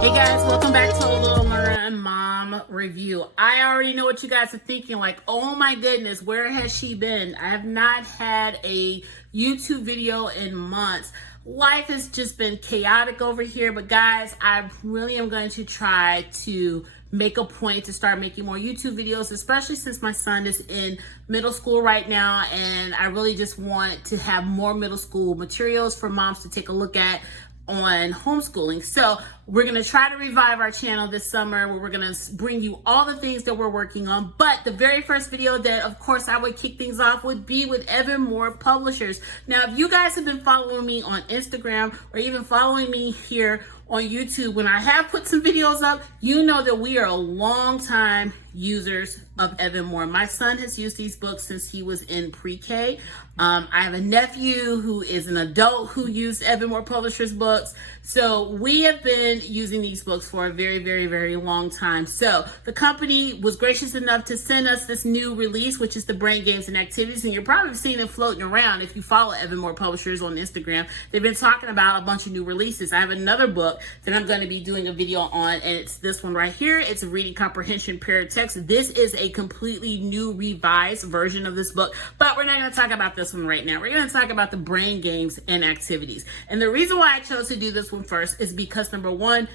Hey guys, welcome back to a Little Learner and Mom review. I already know what you guys are thinking, like, oh my goodness, where has she been? I have not had a YouTube video in months. Life has just been chaotic over here, but guys, I really am going to try to make a point to start making more YouTube videos, especially since my son is in middle school right now, and I really just want to have more middle school materials for moms to take a look at on homeschooling. So we're going to try to revive our channel this summer, where we're going to bring you all the things that we're working on. But the very first video that, of course, I would kick things off would be with Evan Moor Publishers. Now, if you guys have been following me on Instagram or even following me here on YouTube, when I have put some videos up, you know that we are a long time users of Evan Moor. My son has used these books since he was in pre-K. I have a nephew who is an adult who used Evan Moor Publishers books. So we have been using these books for a very, very, very long time. So the company was gracious enough to send us this new release, which is the Brain Games and Activities. And you're probably seeing it floating around if you follow Evan Moor Publishers on Instagram. They've been talking about a bunch of new releases. I have another book that I'm going to be doing a video on, and it's this one right here. It's a reading comprehension paired text. This is a completely new revised version of this book, but we're not going to talk about this one right now. We're going to talk about the Brain Games and Activities. And the reason why I chose to do this one first is because, number one,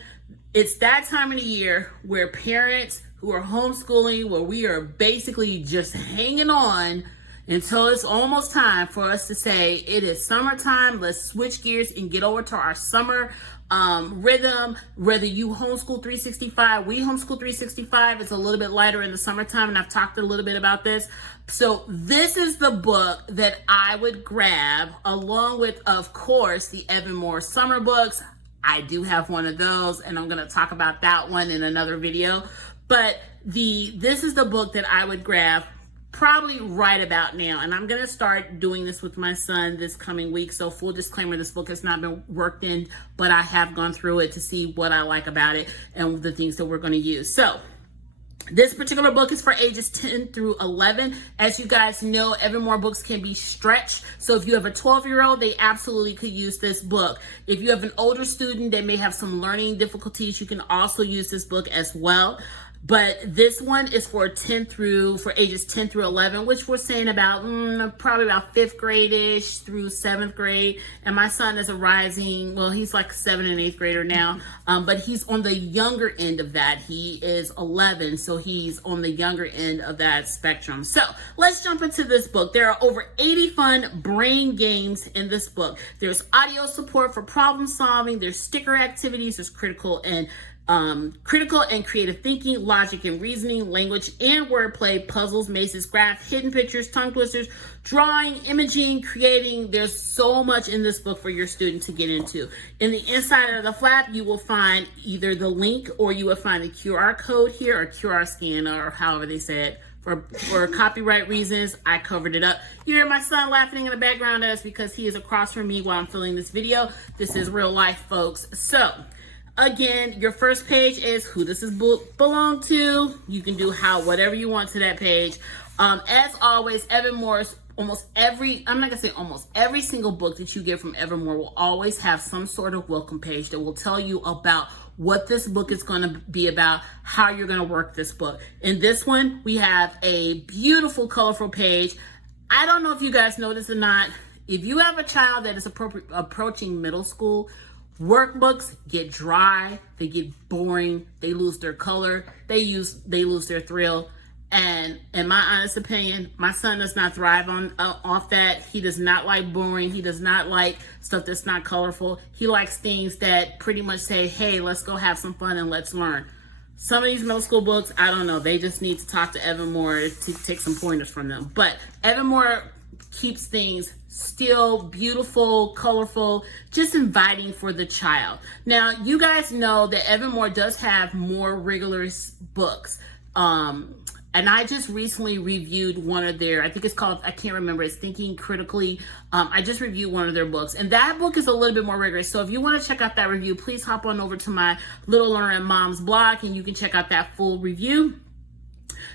it's that time of the year where parents who are homeschooling, where we are basically just hanging on until it's almost time for us to say it is summertime. Let's switch gears and get over to our summer rhythm. Whether you homeschool 365, we homeschool 365. It's a little bit lighter in the summertime, and I've talked a little bit about this. So this is the book that I would grab, along with, of course, the Evan Moor summer books. I do have one of those, and I'm going to talk about that one in another video. But this is the book that I would grab probably right about now, and I'm going to start doing this with my son this coming week. So full disclaimer, this book has not been worked in, but I have gone through it to see what I like about it and the things that we're going to use. So this particular book is for ages 10 through 11. As you guys know, Evan Moor books can be stretched. So if you have a 12-year-old, they absolutely could use this book. If you have an older student that may have some learning difficulties, you can also use this book as well. But this one is for ages 10 through 11, which we're saying about probably about 5th grade-ish through 7th grade. And my son is he's like 7th and 8th grader now, but he's on the younger end of that. He is 11, so he's on the younger end of that spectrum. So let's jump into this book. There are over 80 fun brain games in this book. There's audio support for problem solving. There's sticker activities. There's critical and creative thinking, logic and reasoning, language and wordplay, puzzles, mazes, graphs, hidden pictures, tongue twisters, drawing, imaging, creating. There's so much in this book for your student to get into. In the inside of the flap, you will find either the link, or you will find a QR code here, or QR scan, or however they say it. For copyright reasons, I covered it up. You hear my son laughing in the background. That's because he is across from me while I'm filming this video. This is real life, folks. So again, your first page is who does this book belong to. You can do whatever you want to that page. As always, Evan Moor's I'm not gonna say almost every single book that you get from Evan Moor will always have some sort of welcome page that will tell you about what this book is going to be about, how you're going to work this book. In this one, we have a beautiful, colorful page. I don't know if you guys know this or not. If you have a child that is approaching middle school, workbooks get dry, they get boring, they lose their color, they lose their thrill. And in my honest opinion, my son does not thrive off that. He does not like boring. He does not like stuff that's not colorful. He likes things that pretty much say, hey, let's go have some fun and let's learn. Some of these middle school books, I don't know. They just need to talk to Evan Moor to take some pointers from them. But Evan Moor keeps things still beautiful, colorful, just inviting for the child. Now, you guys know that Evan Moor does have more rigorous books. And I just recently reviewed one of their, I think it's called, I can't remember, it's Thinking Critically. I just reviewed one of their books, and that book is a little bit more rigorous. So if you want to check out that review, please hop on over to my Little Learner and Mom's blog, and you can check out that full review.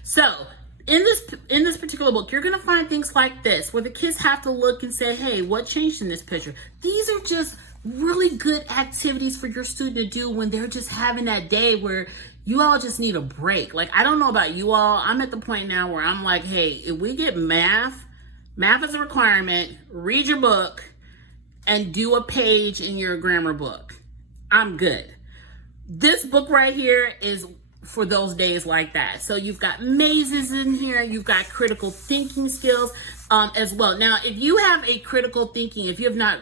So in this particular book, you're going to find things like this, where the kids have to look and say, hey, what changed in this picture? These are just really good activities for your student to do when they're just having that day where you all just need a break. Like, I don't know about you all. I'm at the point now where I'm like, hey, if we get math is a requirement, read your book and do a page in your grammar book, I'm good. This book right here is for those days like that. So you've got mazes in here, you've got critical thinking skills as well. Now, if you have a critical thinking, if you have not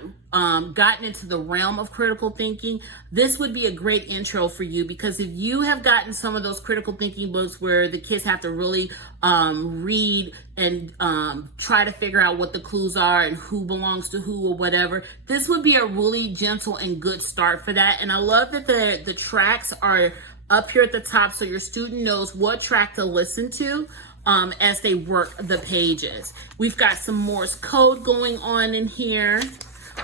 gotten into the realm of critical thinking, this would be a great intro for you, because if you have gotten some of those critical thinking books where the kids have to really read and try to figure out what the clues are and who belongs to who or whatever, this would be a really gentle and good start for that. And I love that the tracks are up here at the top, so your student knows what track to listen to as they work the pages. We've got some Morse code going on in here.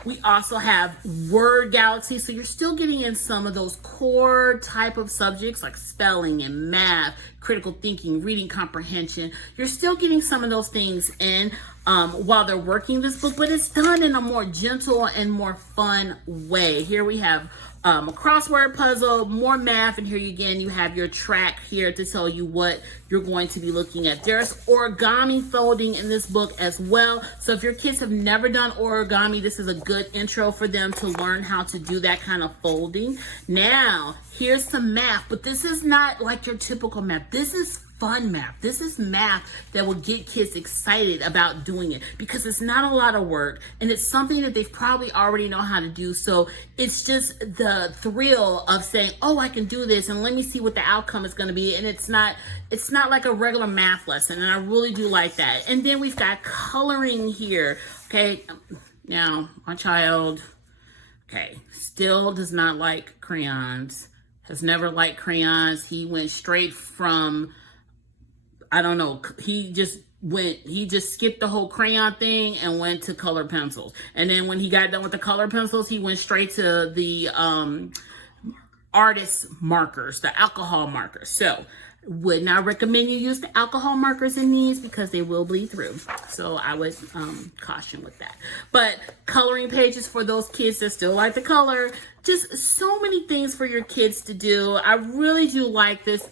We also have word galaxy, so you're still getting in some of those core type of subjects like spelling and math, critical thinking, reading comprehension. You're still getting some of those things in while they're working this book, but it's done in a more gentle and more fun way. Here we have a crossword puzzle, more math, and here again you have your track here to tell you what you're going to be looking at. There's origami folding in this book as well. So if your kids have never done origami, this is a good intro for them to learn how to do that kind of folding. Now, here's some math, but this is not like your typical math. This is fun math. This is math that will get kids excited about doing it, because it's not a lot of work and it's something that they've probably already know how to do. So it's just the thrill of saying, oh, I can do this, and let me see what the outcome is going to be. And it's not like a regular math lesson, and I really do like that. And then we've got coloring here. Okay, now my child, still does not like crayons, has never liked crayons. He went straight from, I don't know, he just skipped the whole crayon thing and went to color pencils. And then when he got done with the color pencils, he went straight to the artist markers, the alcohol markers. So would not recommend you use the alcohol markers in these, because they will bleed through. So I would caution with that. But coloring pages for those kids that still like to color. Just so many things for your kids to do. I really do like this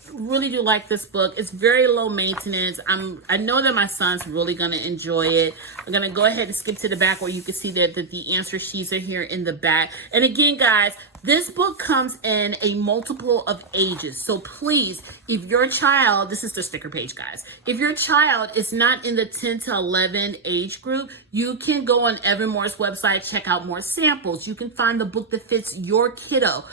book. It's very low maintenance. I know that my son's really going to enjoy it. I'm going to go ahead and skip to the back where you can see that the answer sheets are here in the back. And again, guys, this book comes in a multiple of ages. So please, if your child, this is the sticker page, guys. If your child is not in the 10 to 11 age group, you can go on Evermore's website, check out more samples. You can find the book that fits your kiddo.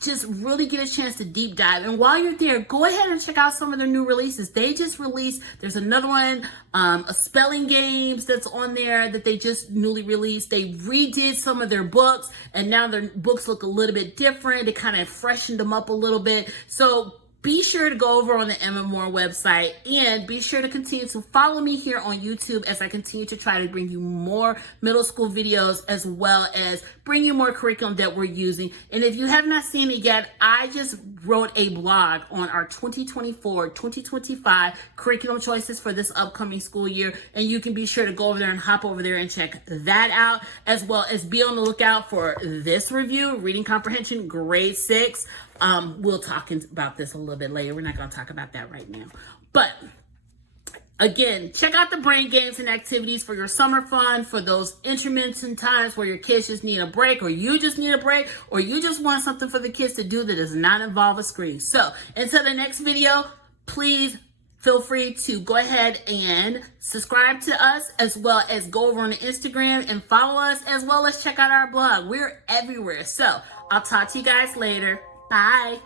Just really get a chance to deep dive. And while you're there, go ahead and check out some of their new releases. They just released, there's another one, a spelling games that's on there that they just newly released. They redid some of their books, and now their books look a little bit different. They kind of freshened them up a little bit. So be sure to go over on the Emma Moore website, and be sure to continue to follow me here on YouTube as I continue to try to bring you more middle school videos, as well as bring you more curriculum that we're using. And if you have not seen it yet, I just wrote a blog on our 2024-2025 curriculum choices for this upcoming school year, and you can be sure to go over there and hop over there and check that out, as well as be on the lookout for this review, Reading Comprehension Grade 6. We'll talk about this a little bit later. We're not going to talk about that right now. But again, check out the brain games and activities for your summer fun, for those intermittent times where your kids just need a break, or you just need a break, or you just want something for the kids to do that does not involve a screen. So until the next video, please feel free to go ahead and subscribe to us, as well as go over on the Instagram and follow us, as well as check out our blog. We're everywhere. So I'll talk to you guys later. Bye.